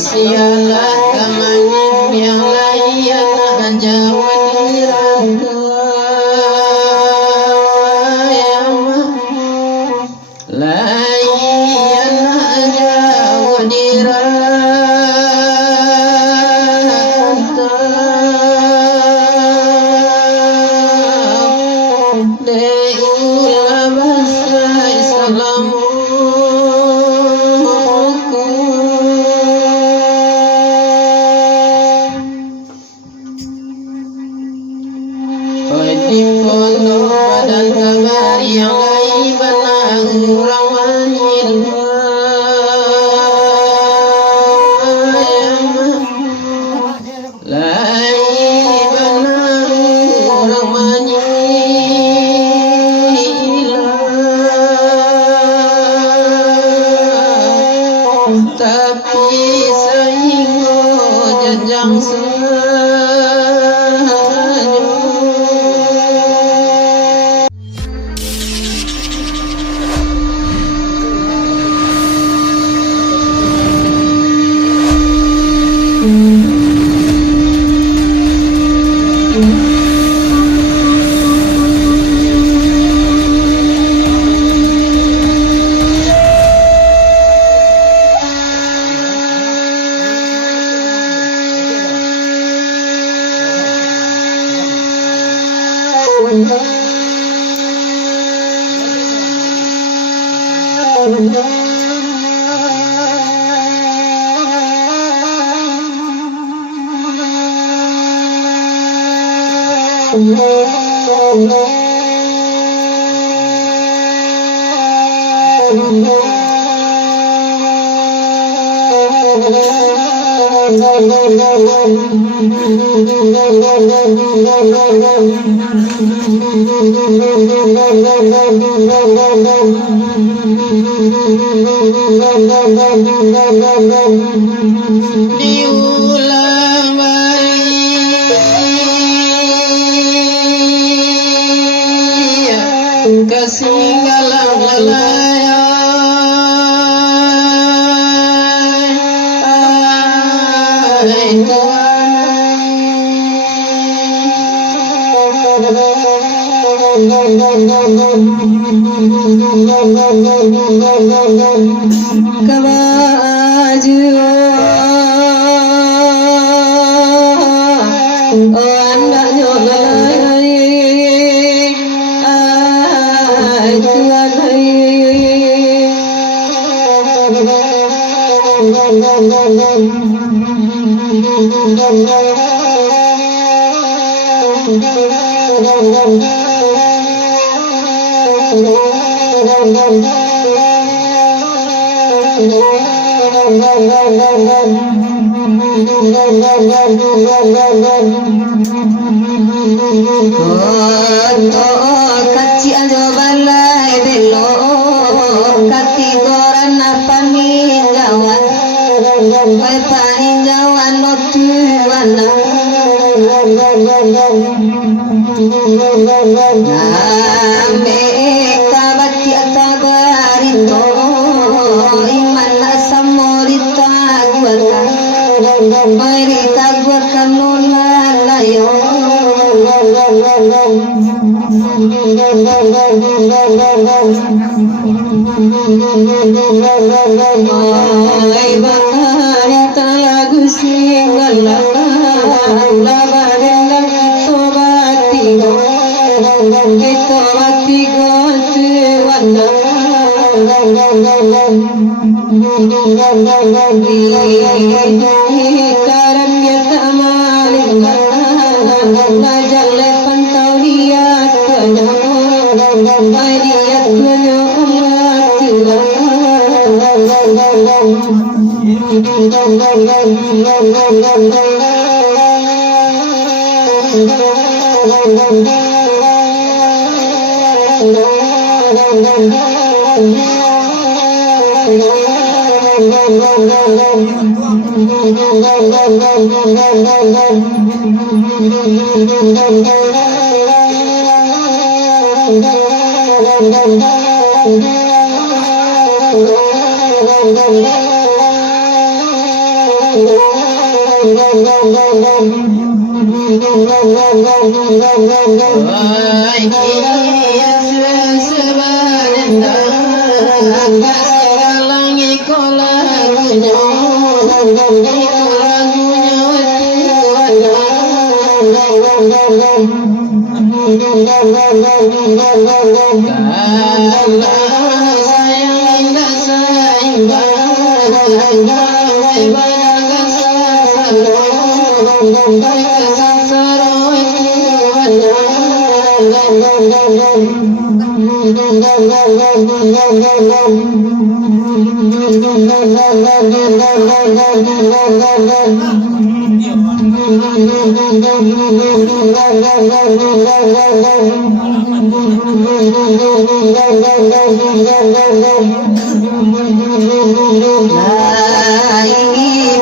Sialah kamangin yang layan Jawa dirangka layan Jawa dirangka deulah basa Islam di pondok badan kabar yang lain benang orang wajib lain benang orang wajib tapi sehingga jajang diulang baik ketinggalan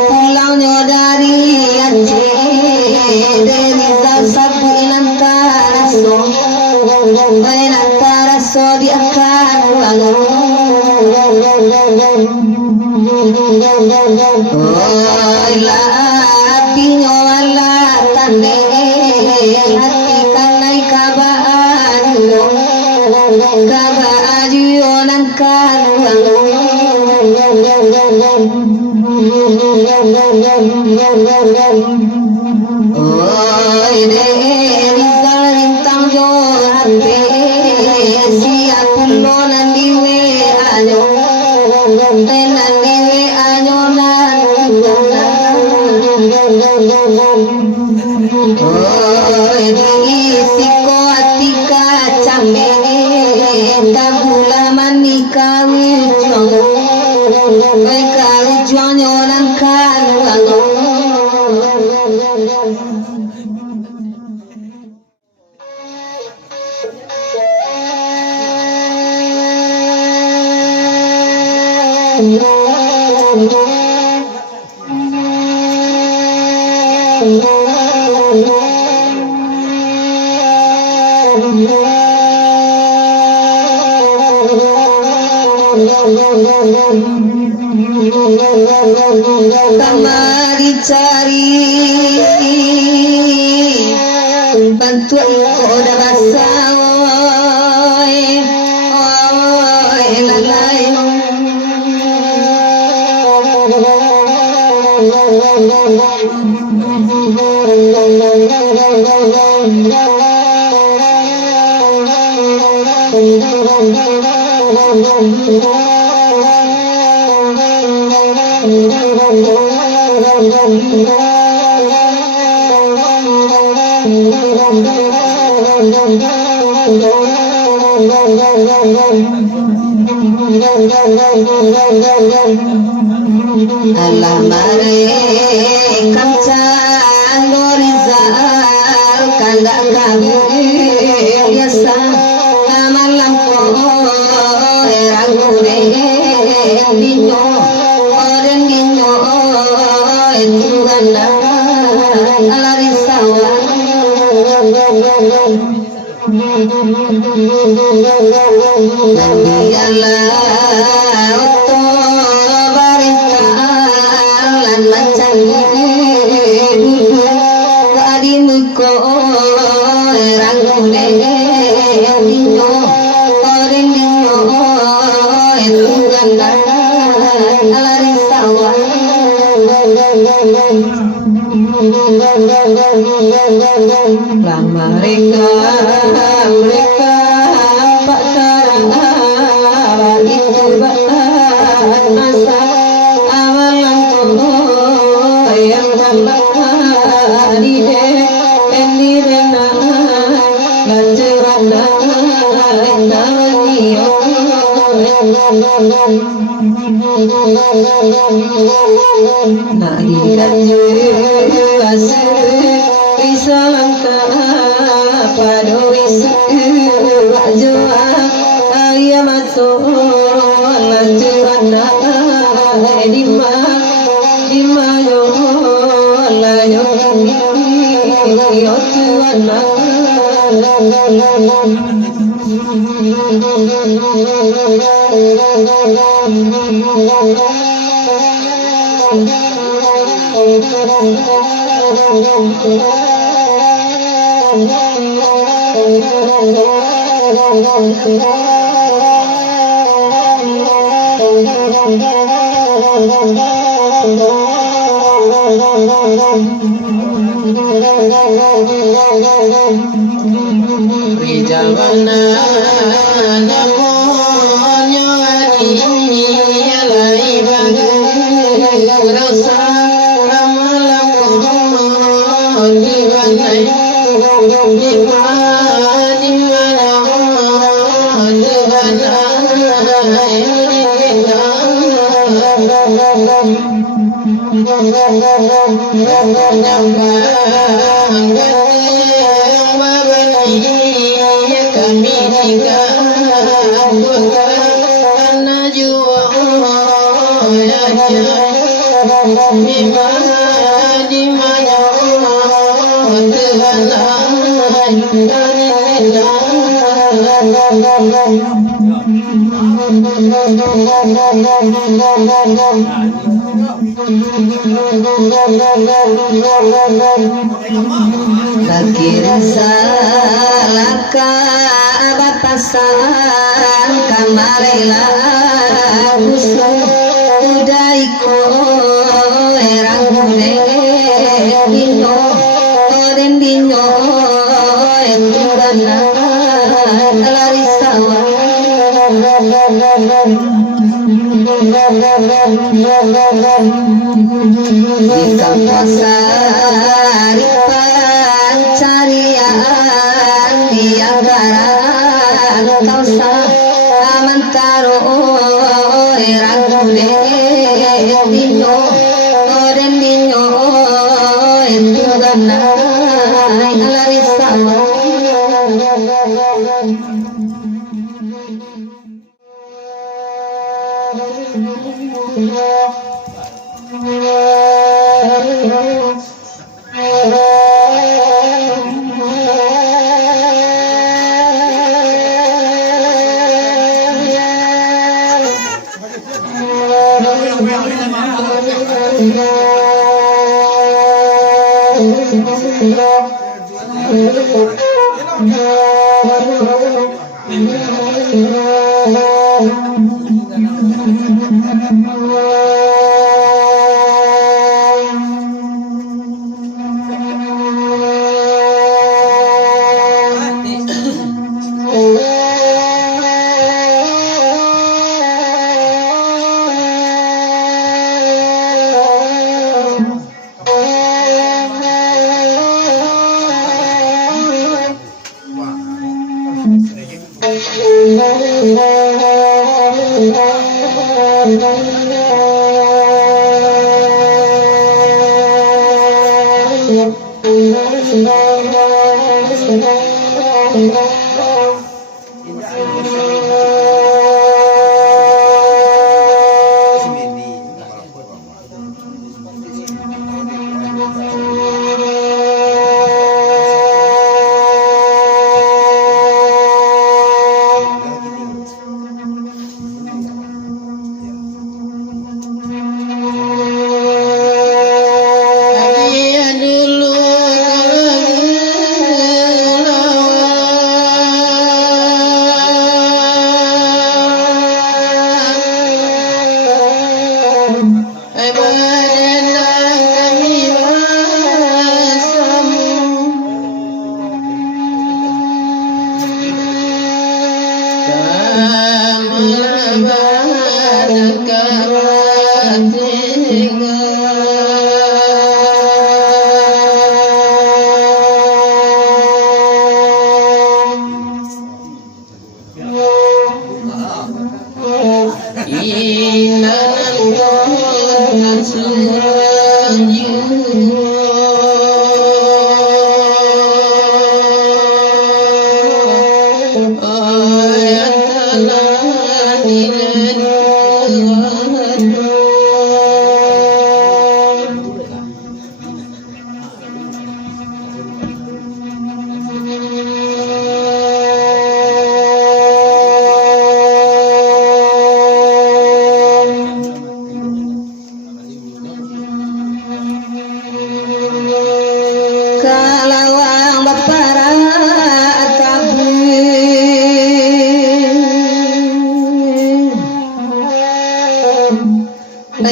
Pulangnya dari Aceh, dari sabu antara so di akan apinya wala tande hati kanai kabaan nan kan rintang yo hati siap pulonan diwe anyo tenan diwe anyo siko atika cambe tabula manika ujong nan kan kamari cari bantu udah basah lalai Allah mare kancang dorizal kandang kami biasa malam ko rangure dino oren dino entugana alarisawa mereka pacaran itu bahasa awalan yang dapat direna lancerana Wijabana namo nyari alai bagai rasa amalam dibanai Lakirin salaka batasan kamarela kusu udaiko erang kule dino den dino entugana larisawa Ikam pasari pancarian diagaran kausa amantaro erang kule dino den dino entugana larisawa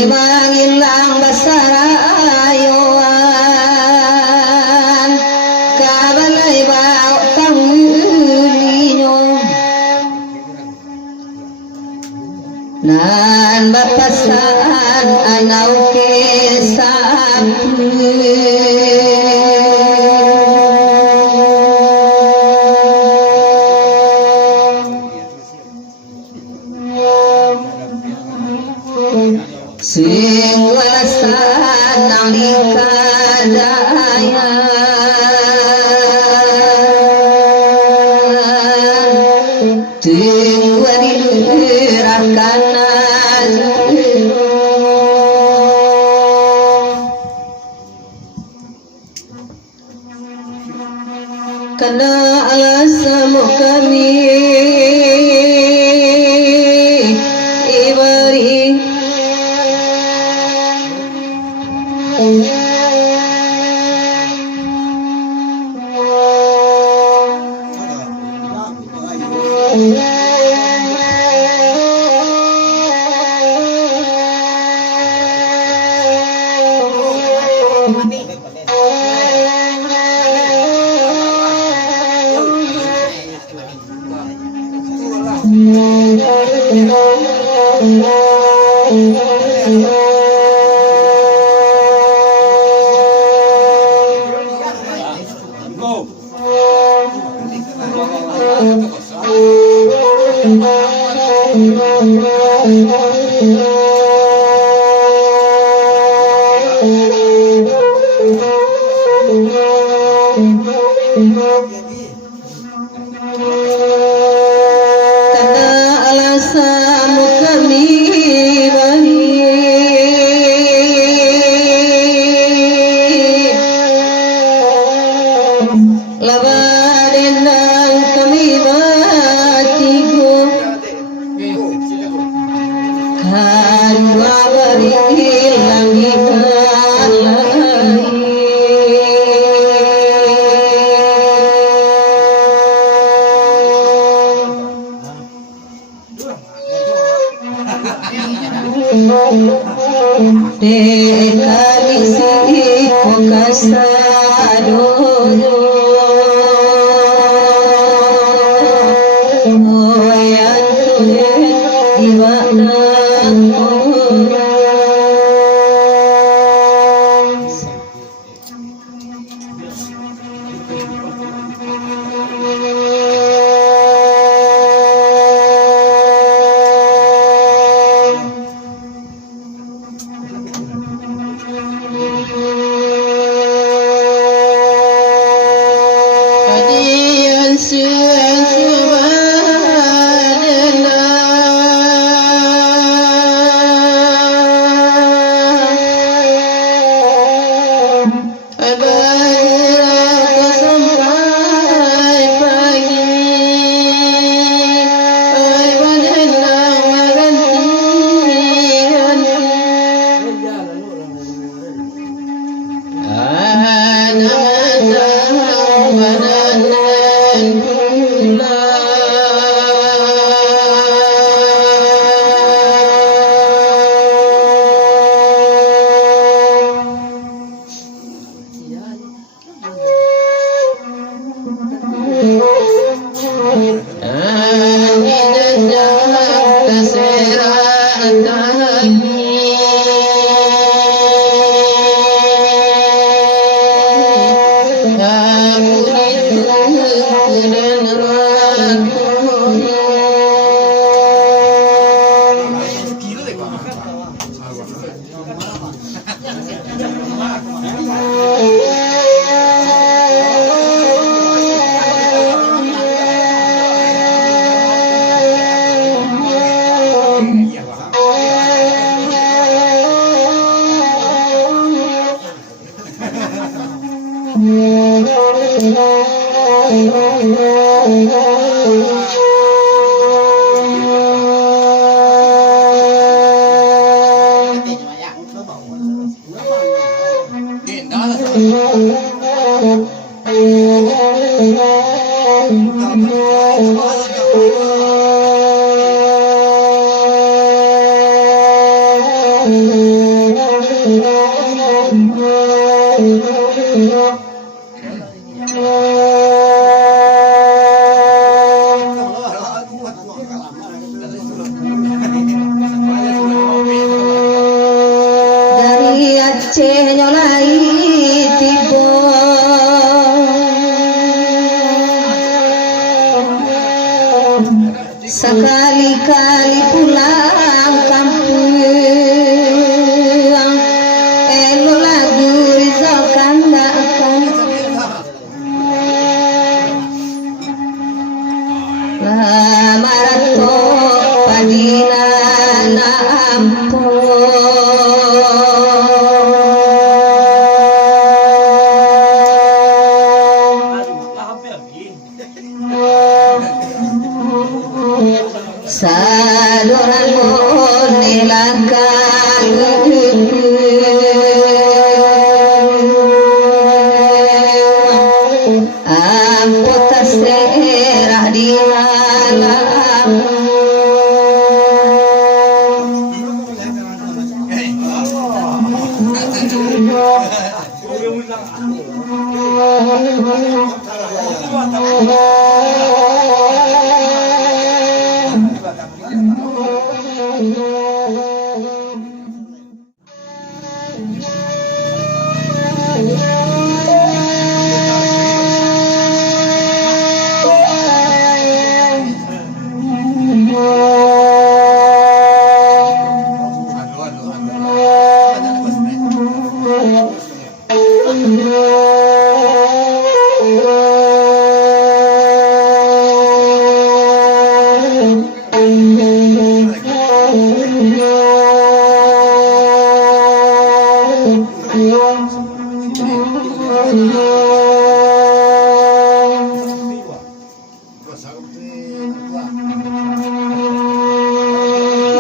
Mangilang basarayuan kabalay bao tangulinyo nan bapasan anaw kesap sing walasan ang likadayan ting wanilirakan kana alasamu kami ibari Dari Aceh nyolai tiba sekali-kali pulang kampung elo lagu Rizal kandakan lamarato padina na sadoran monelakan ampota serah di alam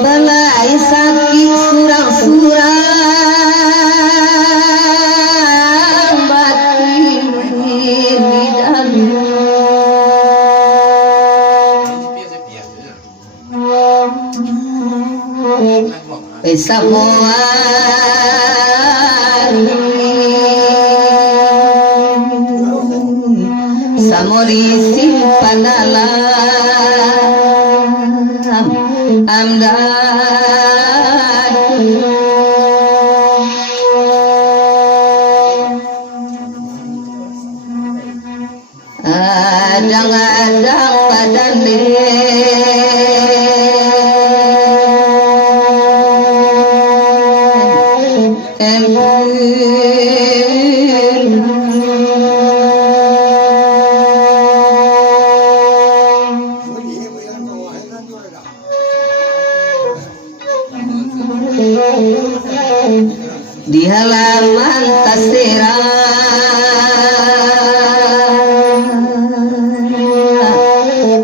balai sakit surang-surang batin lidah Samori simpan dalam amdan adang-adang badan di halaman tasera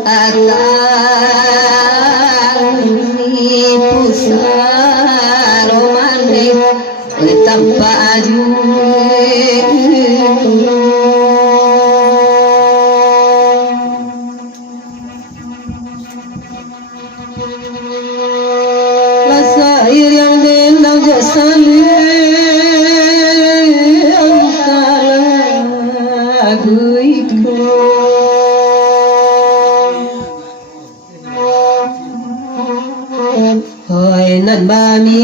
akan pusat romantik tanpa aju rasa air yang dendam jasanya Hoi nan ba mi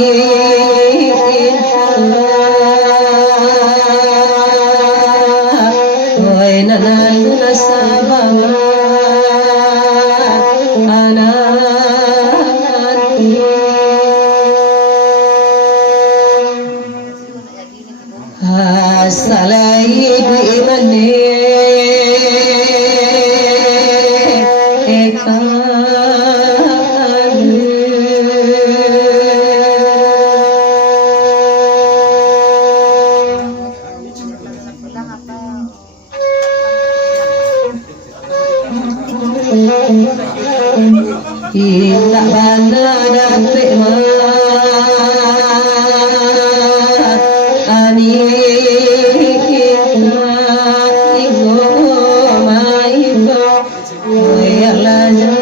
Hoi nan na sabama salai imane ekan Kita bana dapat ani kita igo maigo ya laja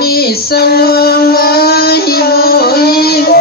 kami semua ibu-ibu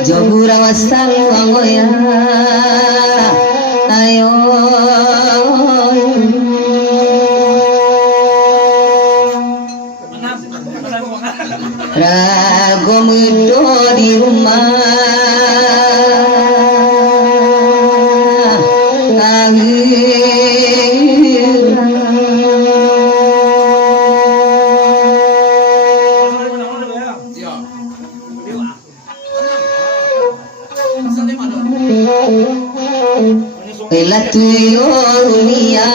Jogurawasan wangoya ayo rago mudo di rumah Elatuyo dunia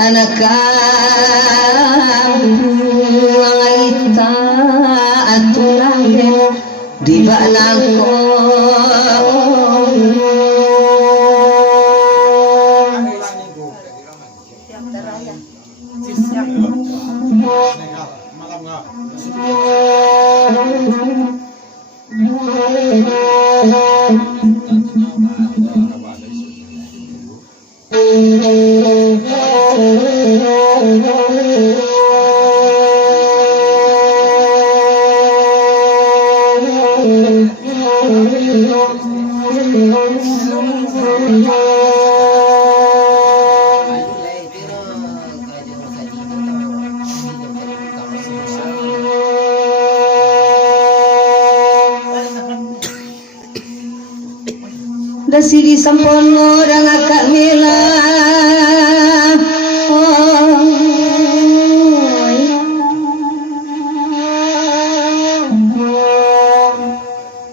anakaita aturan di balangko Dasi di sampono orang akak mila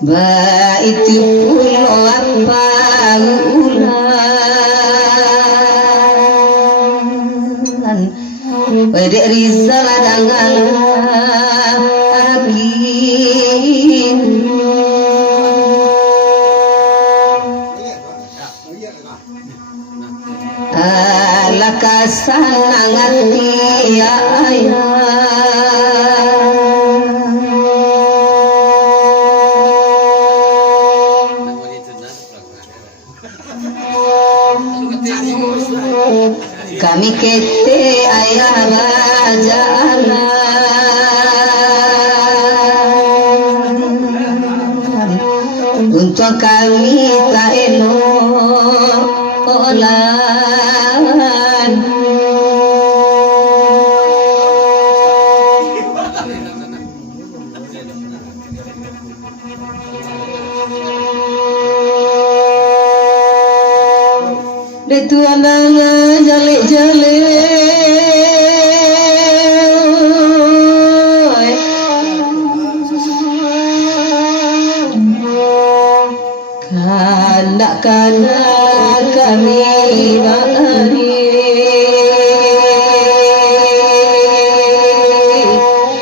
ba itu pulo apa ulan pada Rizal dengan kasanangan dia ayah kami kete ayah jalan untuk kami tak enolan Tuan nanga jale kana kami bari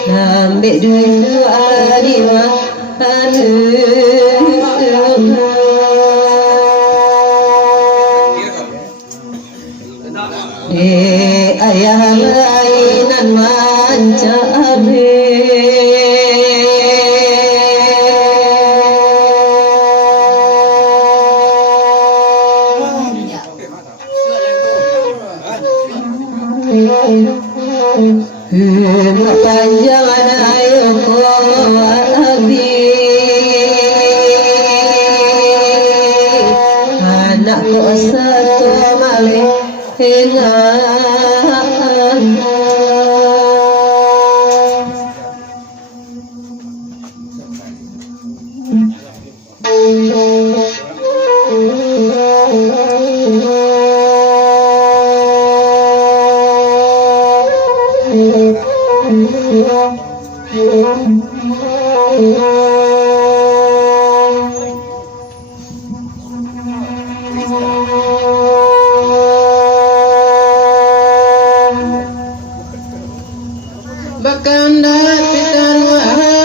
nambe dulu adiwa ayah lainan mancabe panjangan ayo ko abi anak ko satu malih Bakanda pitan wahaya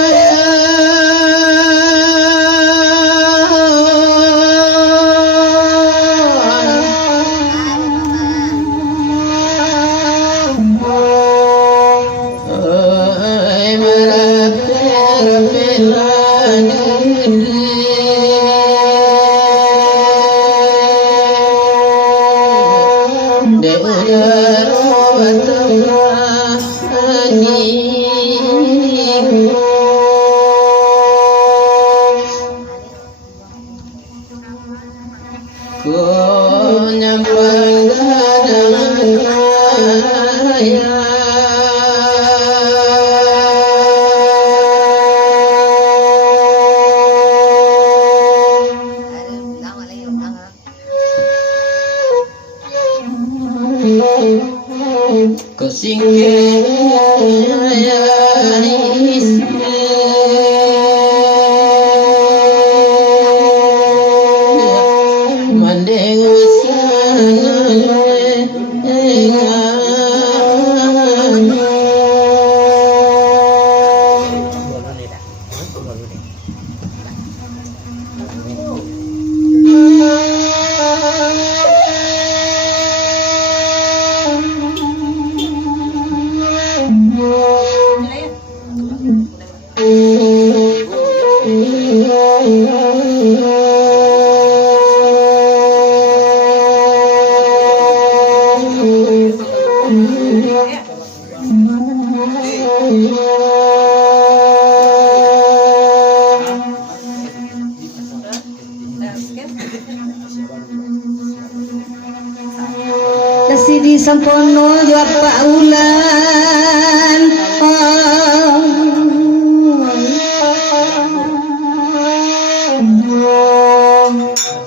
Sidi sampono jawab paulan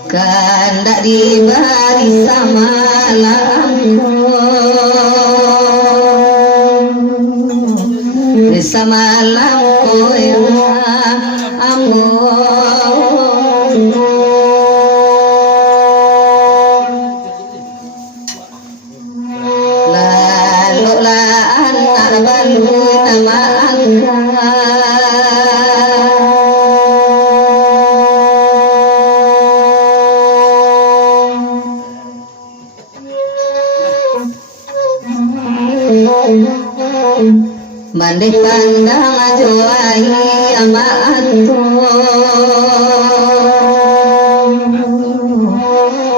kandak di bari sama lampu sama lampu ya Mandi pandang ajoai amatu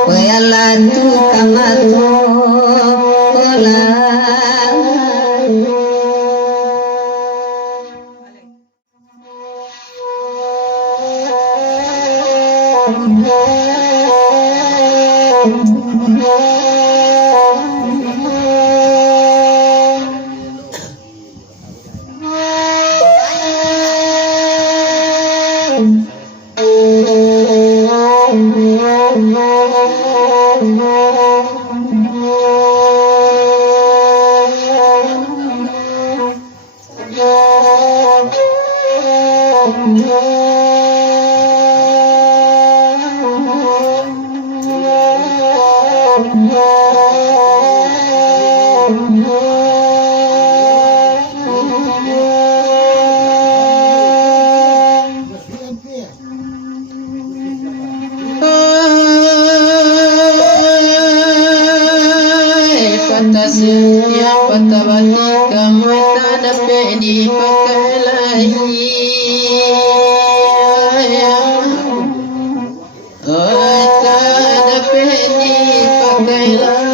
Wayalatu kamatu Patasnya patawati kamata dapat dipakai lagi. Tak dapat dipakai lagi.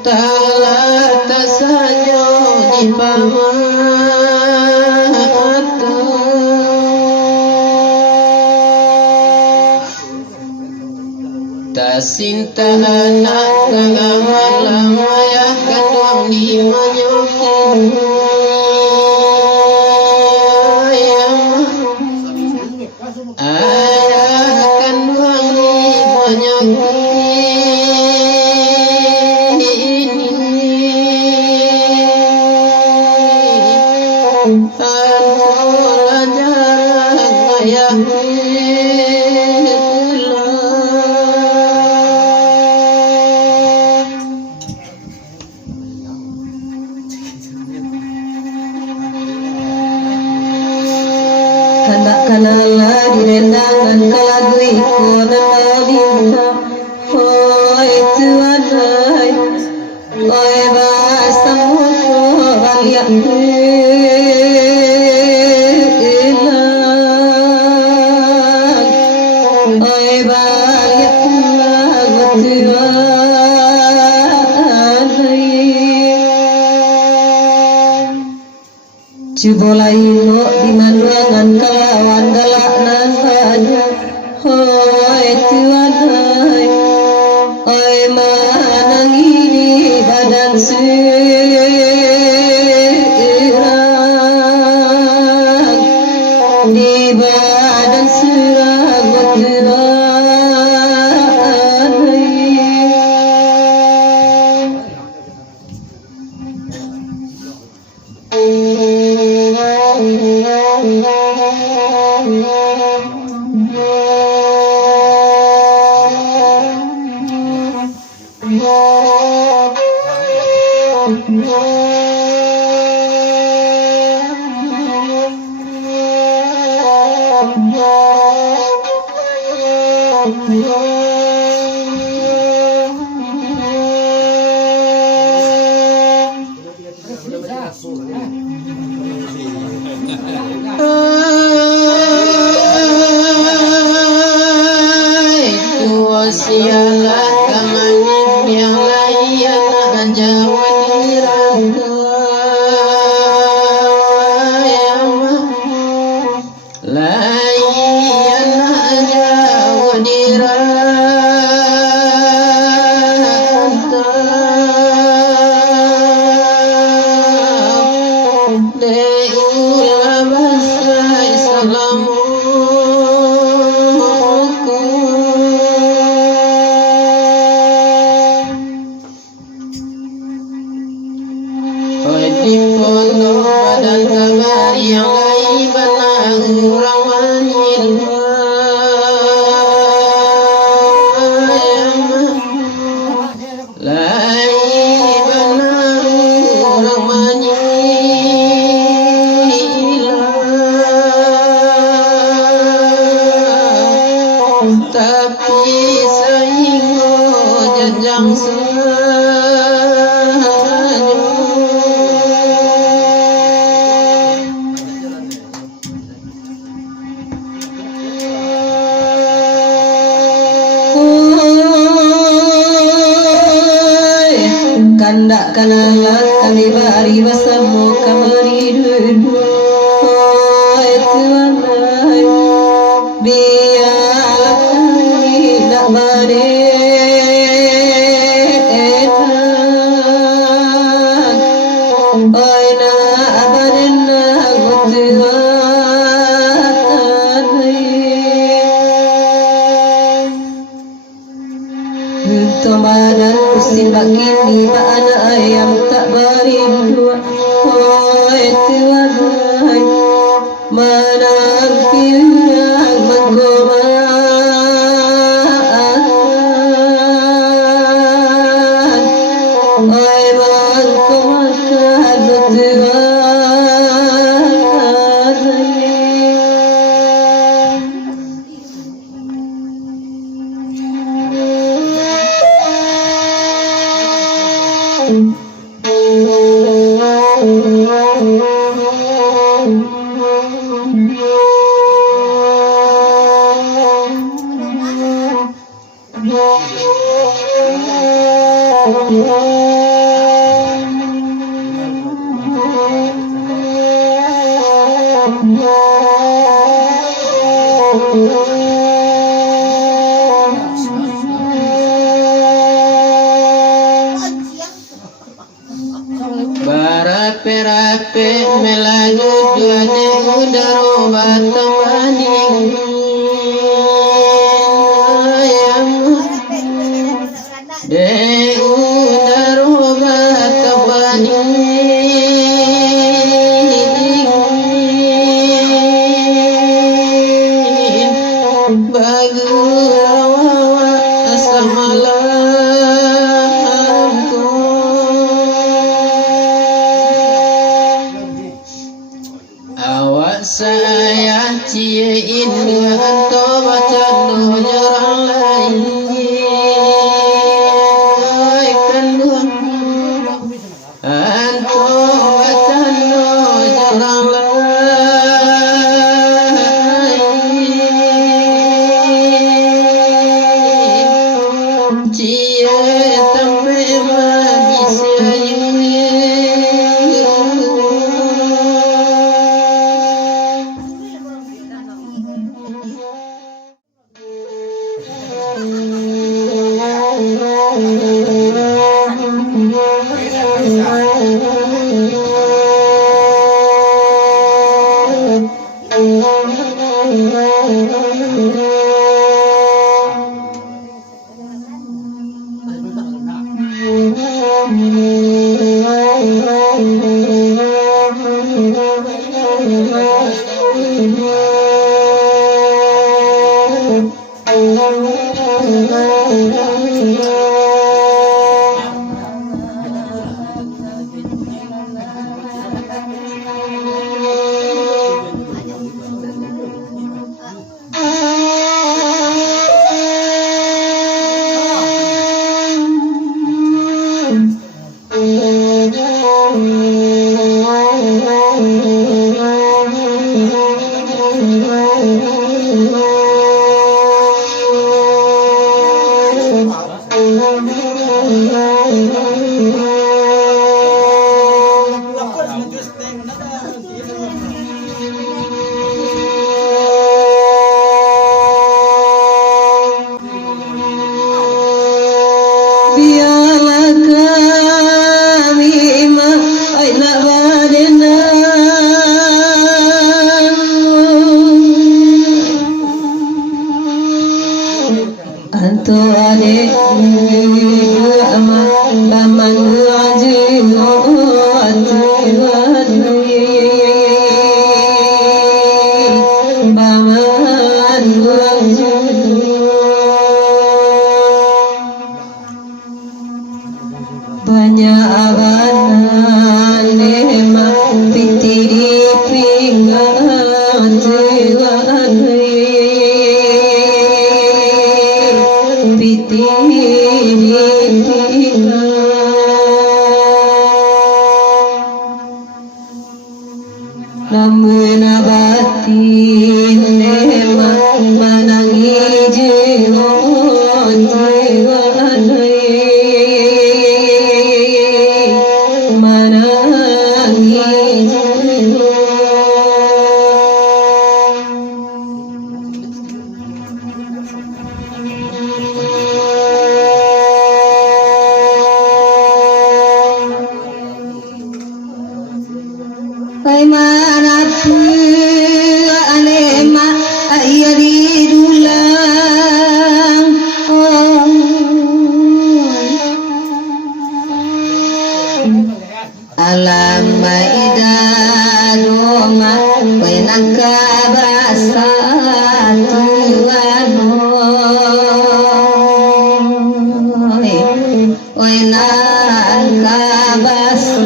Tak saja di bawah. Sinta anak tengah malam ayah kandung di manyokin ayah kandung di manyokin antulah jarang ayah kanala direndangan kalagui kona binta oi tuanai oi basamu baliak oi baliak Cubolai no di mandangan kawan galak nafanya hoi tuan hai oi manang ini badan serang di badan serang tuan Sialah kamanip yang layan Jawa dirantau layan Jawa dirantau deulah bahasa Islamu di pondok badan kabar yang gaiban orang manil laiban orang manil tapi saingo jenjang bersama kamari dulu. Oh Tuhan biarlah kami nak baretan. Oi nak baretan Tuhan. Tomadan pusing bakini anak ayam tak berindu. Oi Tuhan menampilan menggobakan. Oi menggobakan Tuhan. Barape-rape melaju duane udaro batang maning ayam de udaro batang maning bagulawa asal malam. Saya ciein anto baca no jarang lain kendung anto baca no jarang lain cie tampe bisa banyak awanan lemak pitiri pinggan jelan pitiri pinggan namun abatin lemak manangi jelan jelan Oi manapu anema ayari dulang alam maida doma oi nakabasa tuan oi nakabasa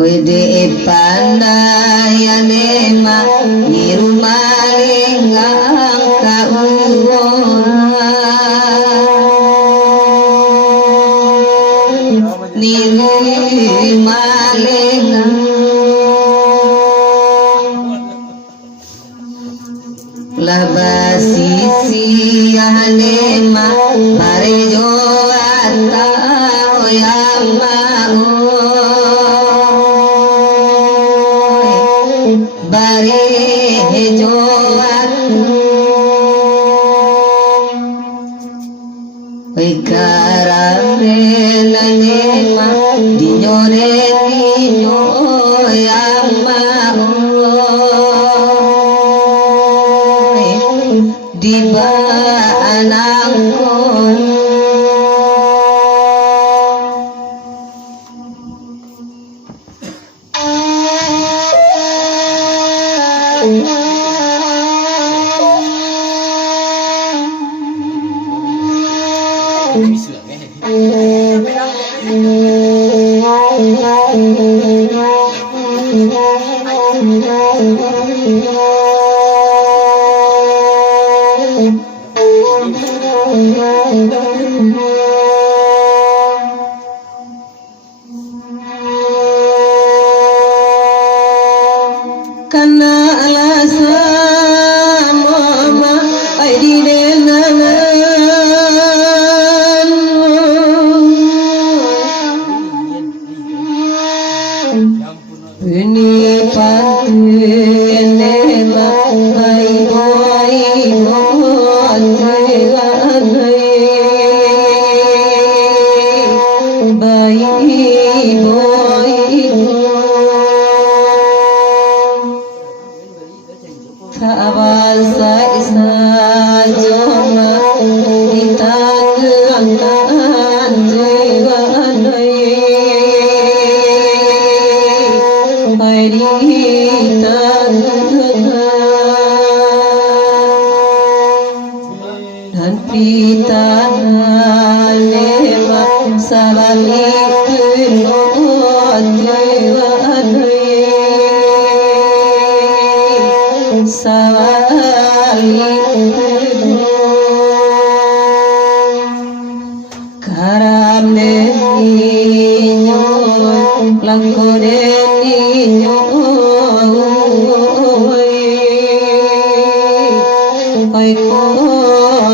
oi de pandayane ma nirumalingang kauwan nirumalingang labasisi yanema marejo ata oyama bare joat oi karare lanema dinyore dinyo yama diba anangko kana alasan mama ai di denan ini patene bagai boy Sabasa isa joma ditangkan jiwanai dan pitana lema sabalik penot jiwanai karame niño blanco de niño ay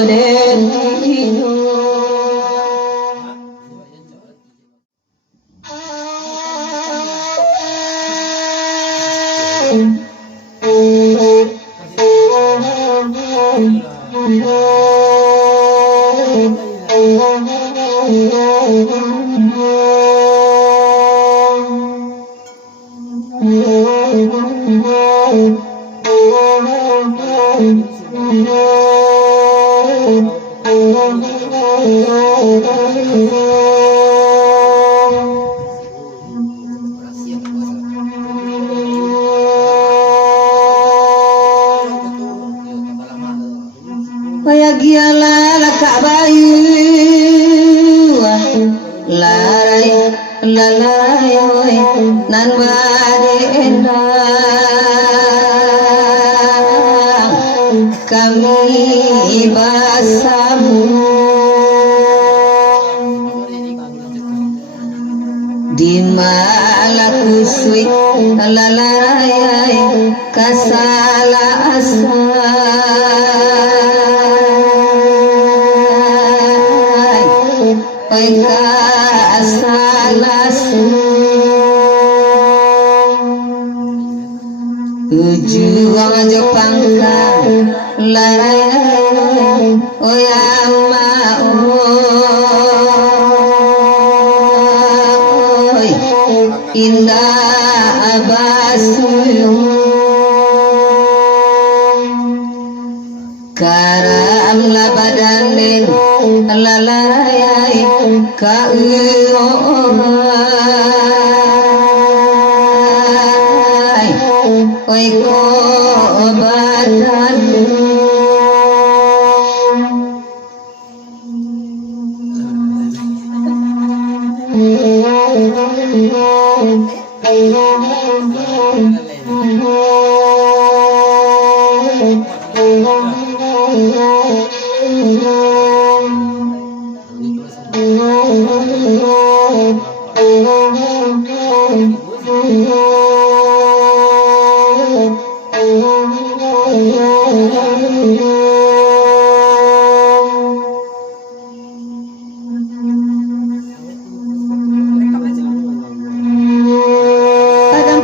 de niño Payagiala la kabayu larai lalai nan wadena kami basamu di malakusui lalai kasala asa Paika asalasu tujuan Jepangka larai oyama indah abasulung karam labadanen lalayai kauai oi ko badan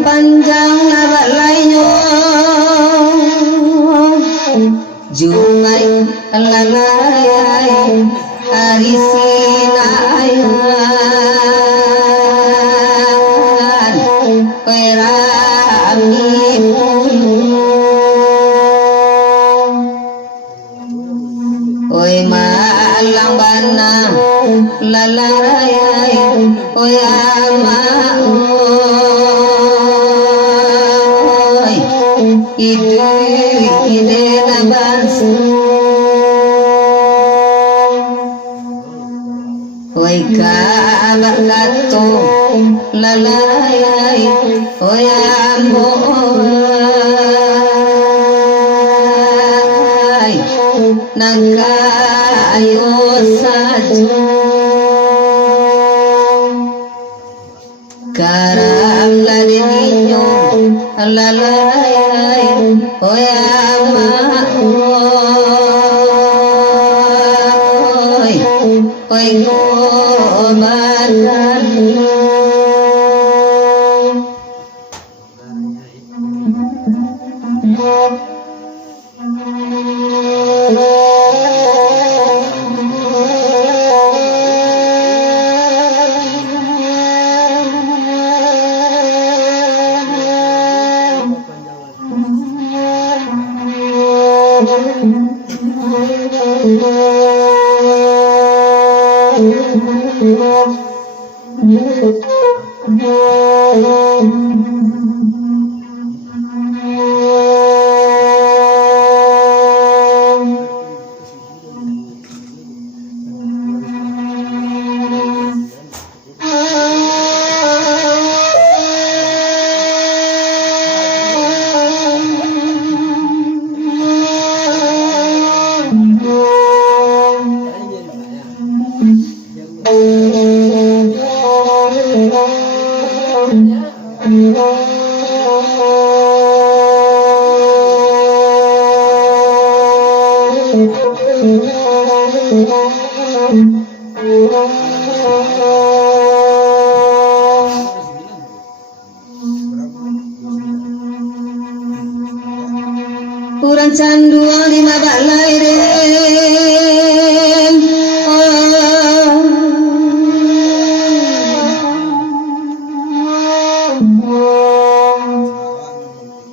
panjang nabak lainyo jumai lalayai arisinayan perami oi malang bana lalayai oi ama ide nabas oi kabar gato lalayai oi amboy nangka ayo sajo karam ladinyo lalayai oi amaoy oi gomadan Kurang candu lima balai ren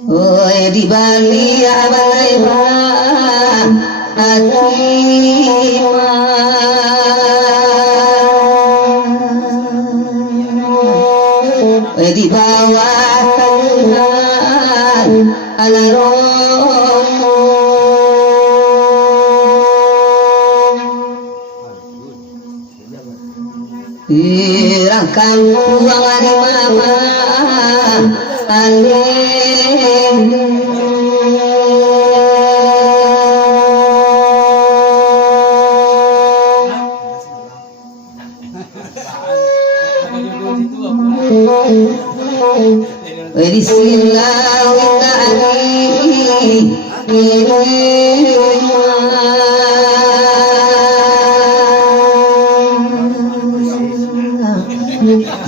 oi di Bali balai ba atima oi di bawah Tuhan alaro irangkan uang ada mama ale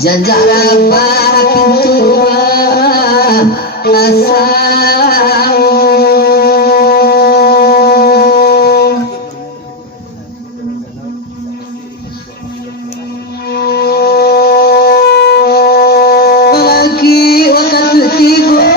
Janjara pintu asam tigo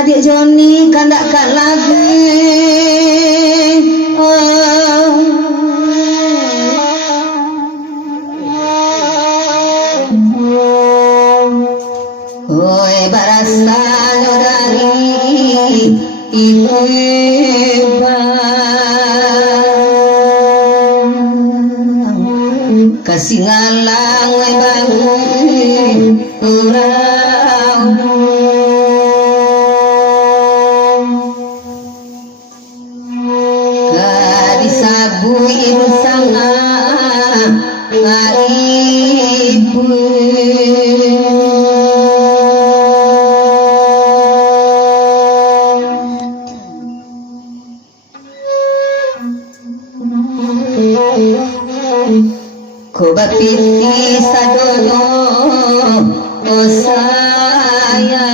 Adik Joni kandakan lagi Oi barasa dari ibu kasih ngalang oi bangun Bapiti sadono oh sayang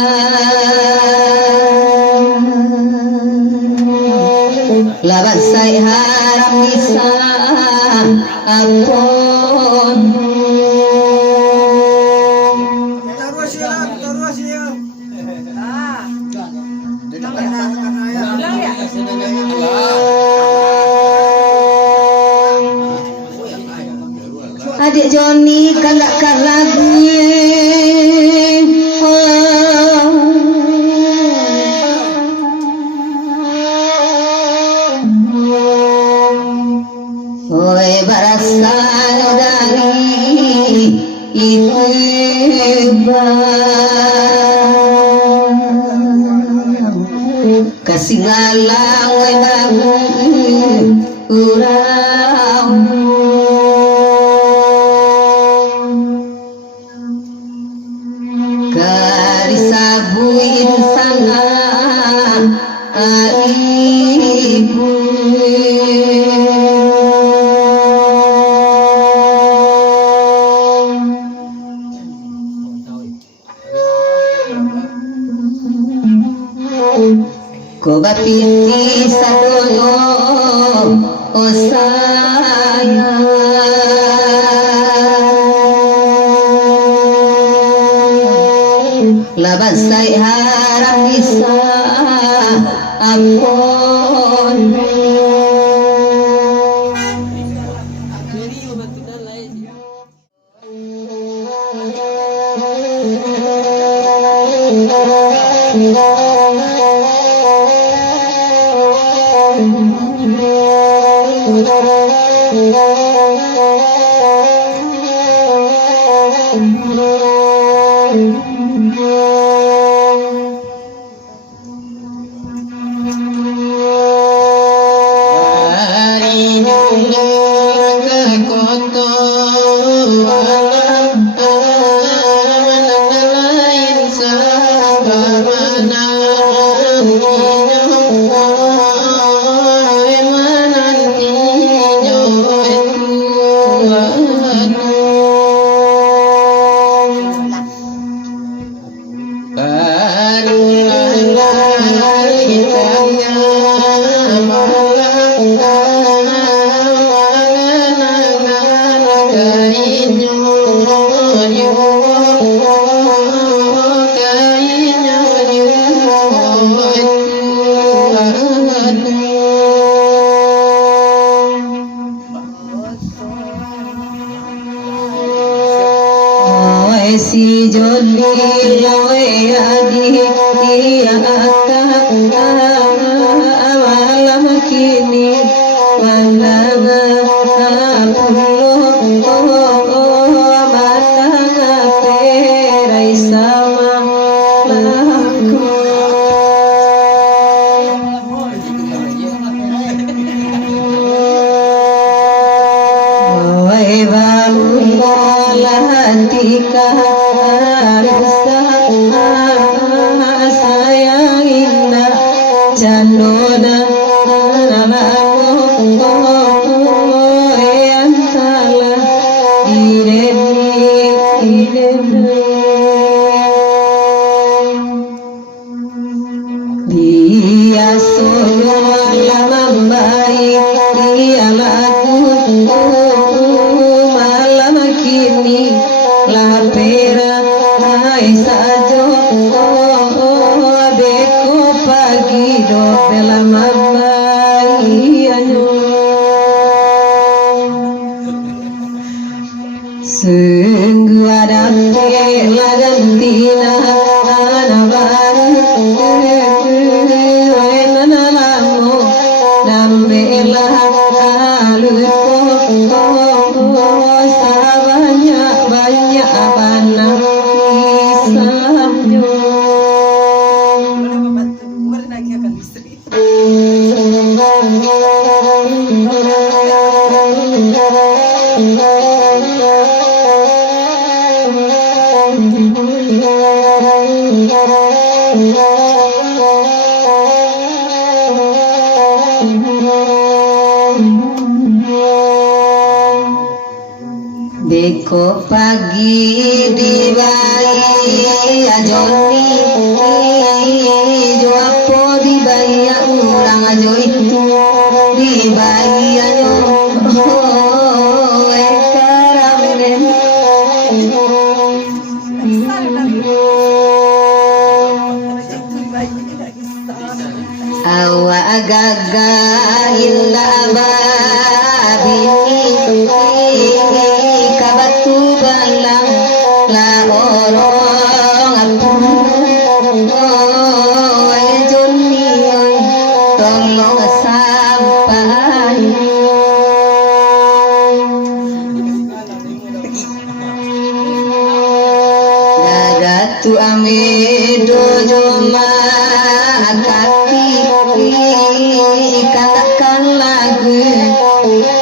lawan saya harap bisa ampun adik Joni kagak kar lagi. Oi berasal dari Iba kasih ngalang oi bangun urang karisabuin sana ibu ko bapiti sadono o sayang laban saya harap bisa ampun si Joni loe adi malam kini wananga pulo matanga perai sama laku wae bangun latika sayang indah candona namamu antala dia sudah lama baik dia laku malam kini lah pera sajo beko pagi do bela mamai anyo sungguh ada lagantina anabar enalamo nambela aluko banyak abana Islamnya Beko pagi di bayi ajoni jo apo di bayi urang ajo itu di bayi ajo ekaramnen awa agaga illa babi tu balang la orang oi Joni oi tolong sampai Datu amido joma kaki ikan lagu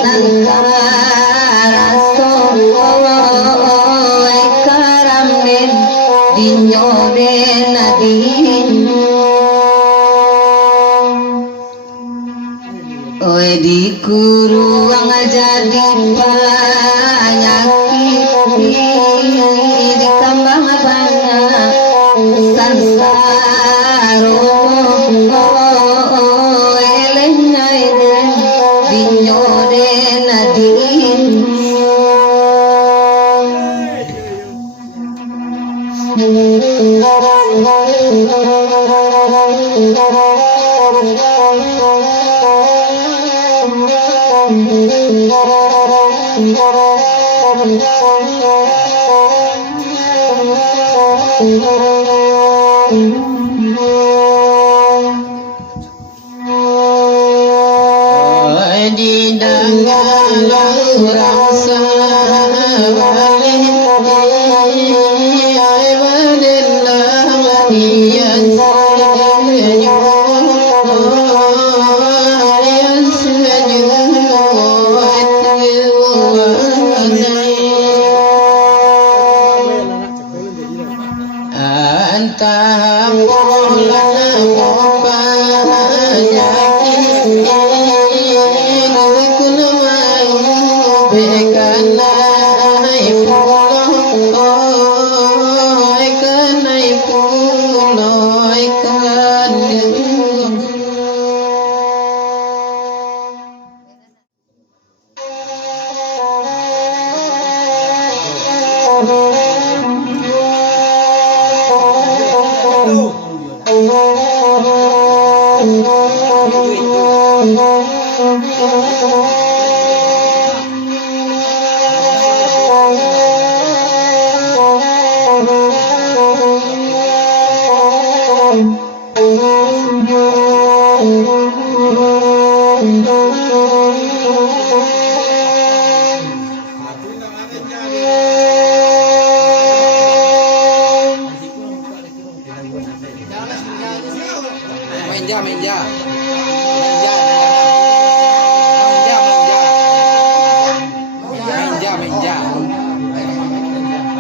nantara raso karam den dinyore nadin oi di kuruang jadi panyaki di kambang banyak sansaro elenya den dinyore nadin di dalam rasa entah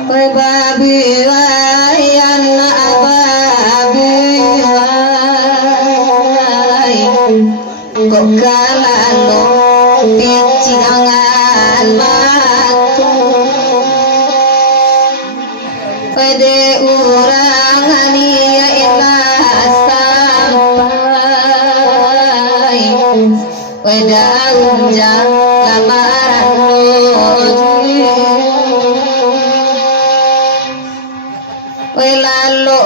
Oi babi wai anak babi wai kok kalano picingan matu pada urang ania ilah sampai pada unjang lamaran lalo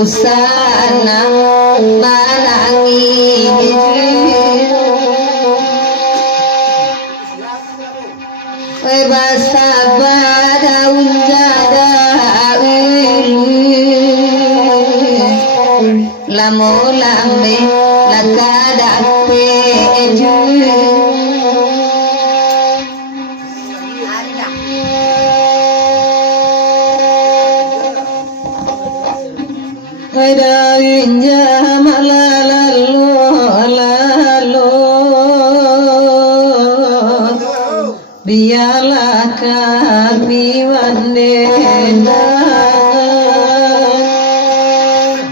usana manangi basa badaun jada lamo lambe lakadape ada inja malalalo biarlah kami wandena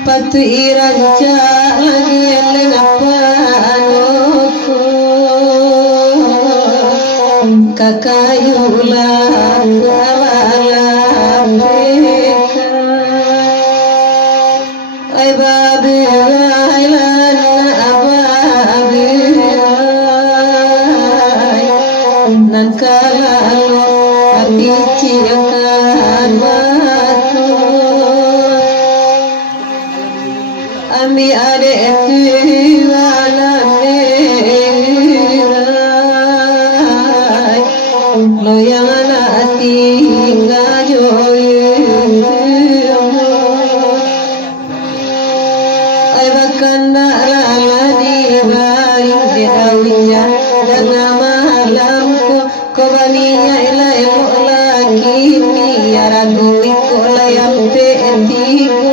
patu iranca lagi lengapanoko kakayulah ay babi ay lana babi ay nan kalalo apici akan batu ami ade tiwana ne niya ilay mo lagi niya raguin ko layang petigo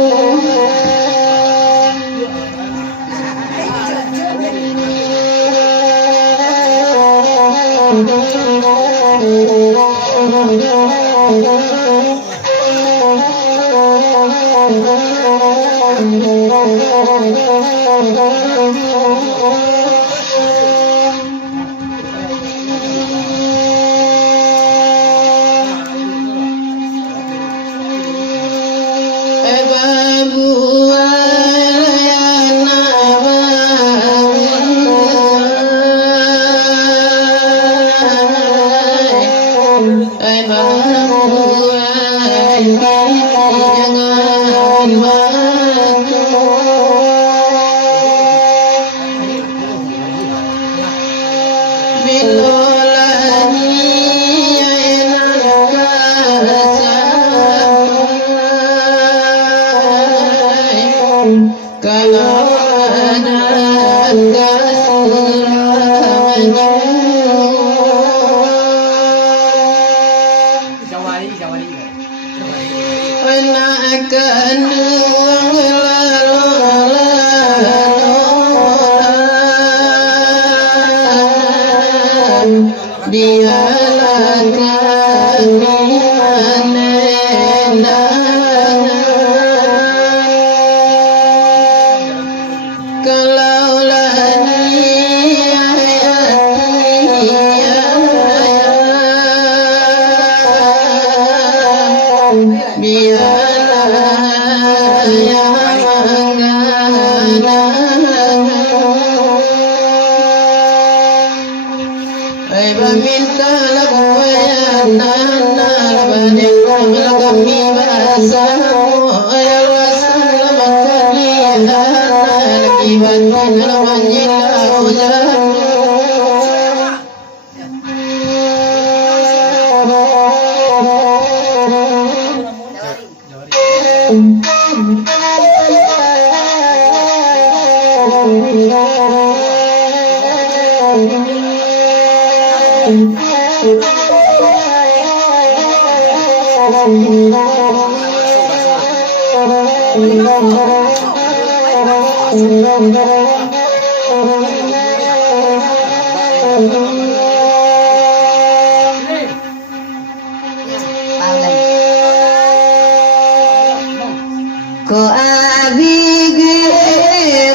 ko abigi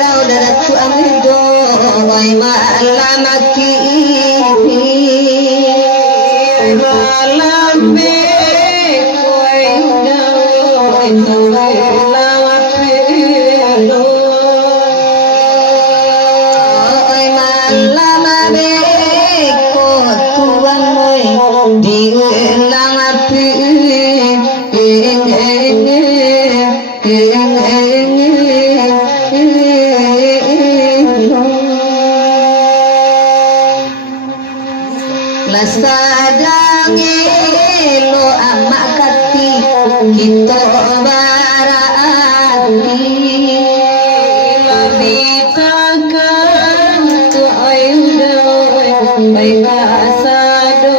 rau daratu amido wai malamaki malambe koi dawai lamapi oi malamabe ko tuan moi di lamapi lasadangi lo amak kati kita barati labitakan tu ayudo baikasado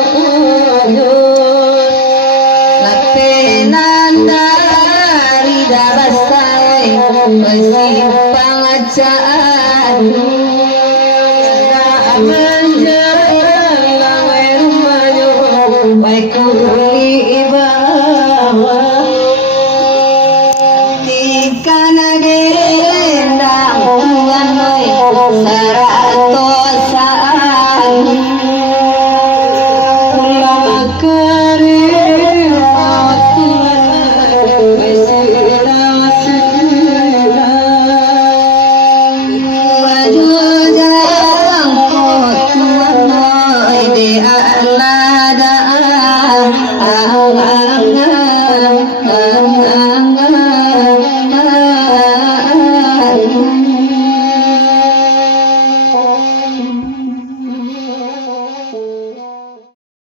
lapenan dari dabasai masih pangacaan